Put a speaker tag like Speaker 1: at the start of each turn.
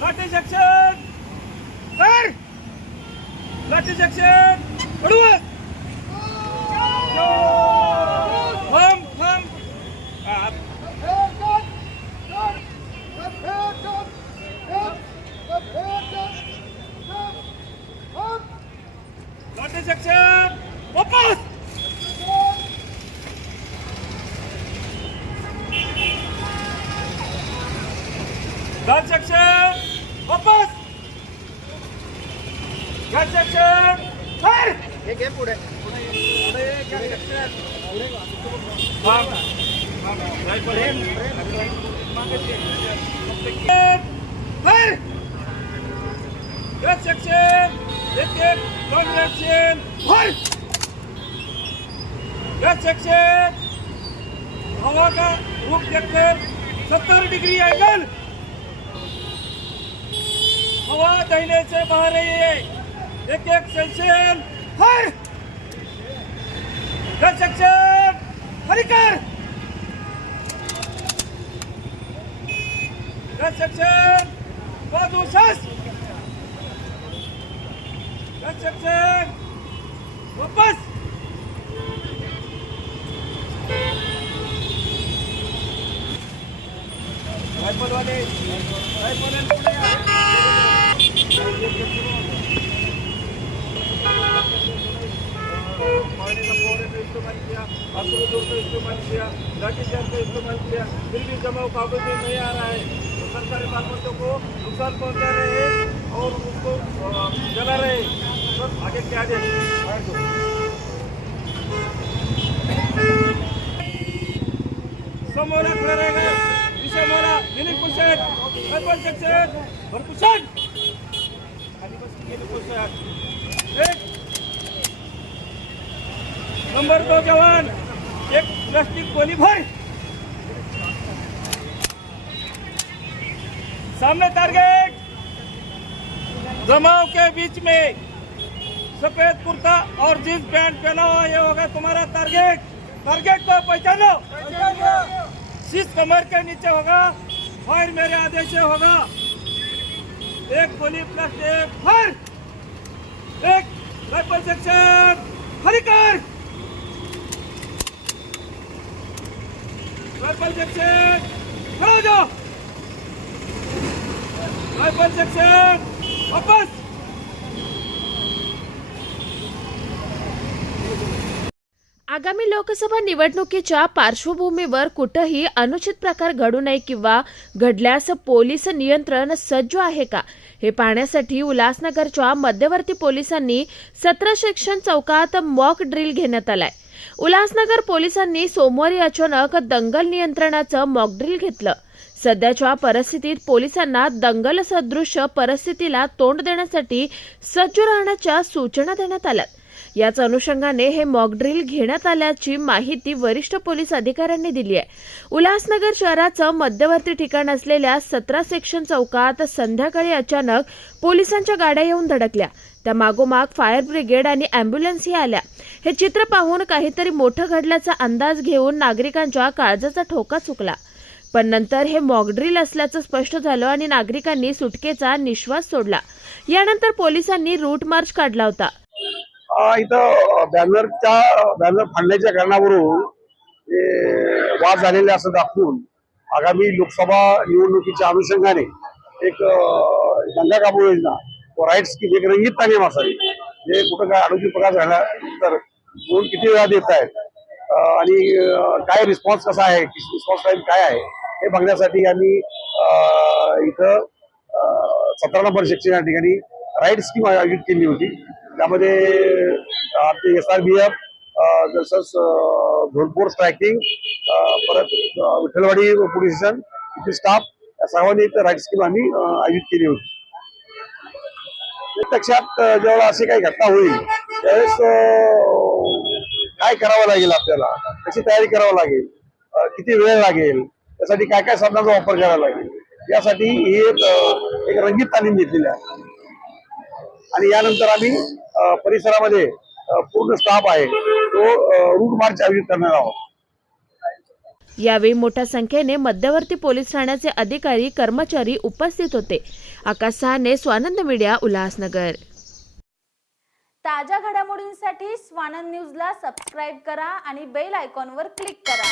Speaker 1: લાઠી section પર લાઠી section પડવું થમ થમ લાઠી સેક્શન फायर गार्ड सेक्शन हवा का रुख देखकर सत्तर डिग्री एंगल हवा दाहिने से बाहर रही है Dik, dik, sensin! Hoi! Dan sensin! Harikar! Dan sensin! Vadu, shas Dan sensin! Wapas! Wipe on one day! Wipe! पानी का का इस्तेमाल किया आँसू का इस्तेमाल किया लाठीचार्ज का इस्तेमाल किया फिर भी जमाव काबू में नहीं आ रहा है। तो सरकारी मालमतों को नुकसान पहुँचा रहे हैं और उसको अ, जला रहे हैं। आगे क्या समोर रहेगा। पीछे मोरा मिनिट पुषट सरपंच सेक्शन नंबर दो जवान। एक प्लास्टिक गोली भर। सामने टारगेट जमाव के बीच में सफ़ेद कुर्ता और जींस पैंट पहना हुआ ये होगा तुम्हारा टारगेट टारगेट को पहचानो। शीश कमर के नीचे होगा। फायर मेरे आदेश से होगा। एक गोली प्लस एक फायर एक राइफल सेक्शन हरी कर। राइफल सेक्शन खड़ा जाओ राइफल सेक्शन वापस!
Speaker 2: आगामी लोकसभा निवडणुकीच्या पार्श्वभूमीवर कुठंही अनुचित प्रकार घडू नये किंवा घडल्यास पोलीस नियंत्रण सज्ज आहे का? हे पाहण्यासाठी उल्हासनगरच्या मध्यवर्ती पोलिसांनी सत्र सेक्शन चौकात मॉक ड्रिल घेण्यात आलाय. उल्हासनगर पोलिसांनी सोमवारी अचानक दंगल नियंत्रणाचं मॉकड्रिल घेतलं. सध्याच्या परिस्थितीत पोलिसांना दंगल सदृश परिस्थितीला तोंड देण्यासाठी सज्ज राहण्याच्या सूचना देण्यात आल्यात. याच अनुषंगाने हे मॉक ड्रिल घेण्यात आल्याची माहिती वरिष्ठ पोलीस अधिकाऱ्यांनी दिली आहे. उल्हासनगर शहराचं मध्यवर्ती ठिकाण असलेल्या सतरा सेक्शन चौकात संध्याकाळी अचानक पोलिसांच्या गाड्या येऊन धडकल्या. त्या मागोमाग फायर ब्रिगेड आणि अँब्युलन्सही आल्या. हे चित्र पाहून काहीतरी मोठं घडल्याचा अंदाज घेऊन नागरिकांच्या काळजाचा ठोका चुकला. पण नंतर हे मॉकड्रिल असल्याचं स्पष्ट झालं आणि नागरिकांनी सुटकेचा निश्वास सोडला. यानंतर पोलिसांनी रूट मार्च काढला होता.
Speaker 3: इथं बॅनरच्या बॅनर फाडण्याच्या कारणावरून वाद झालेले असं दाखवून आगामी लोकसभा निवडणुकीच्या अनुषंगाने एक गंगा काबू योजना व राईट्स की एक रंगीत तालीम असावी जे कुठं काय अनुचित प्रकार झाला तर कोण किती वेळा देत आहेत आणि काय रिस्पॉन्स कसा आहे? रिस्पॉन्स टाईम काय आहे? हे बघण्यासाठी आम्ही अ, इथं सतरा नंबर सेक्शन या ठिकाणी राईड स्कीम आयोजित केली होती. त्यामध्ये आपली एस आर बी एफ तसंच अं, स्ट्रायकिंग परत विठ्ठलवाडी पोलीस स्टेशन इथे स्टाफ या सर्वांनी इथं राईड स्कीम आम्ही आयोजित केली होती. प्रत्यक्षात जेव्हा अशी काही घटना होईल त्यावेळेस काय करावं लागेल आपल्याला? कशी तयारी करावं लागेल? किती वेळ लागेल? त्यासाठी काय काय साधनांचा वापर करावा लागेल? यासाठी ही एक रंगीत तालीम घेतलेली आहे. आणि यानंतर आम्ही परिसरामध्ये पूर्ण स्टाफ आहे तो रूट मार्च आयोजित करणार आहोत.
Speaker 2: यावेळी मोठ्या संख्येने मध्यवर्ती पोलीस ठाण्याचे अधिकारी कर्मचारी उपस्थित होते. आकाश सहाने स्वानंद मीडिया उल्हासनगर.
Speaker 4: ताज्या घडामोडींसाठी स्वानंद न्यूजला सबस्क्राईब करा आणि बेल आयकॉनवर क्लिक करा.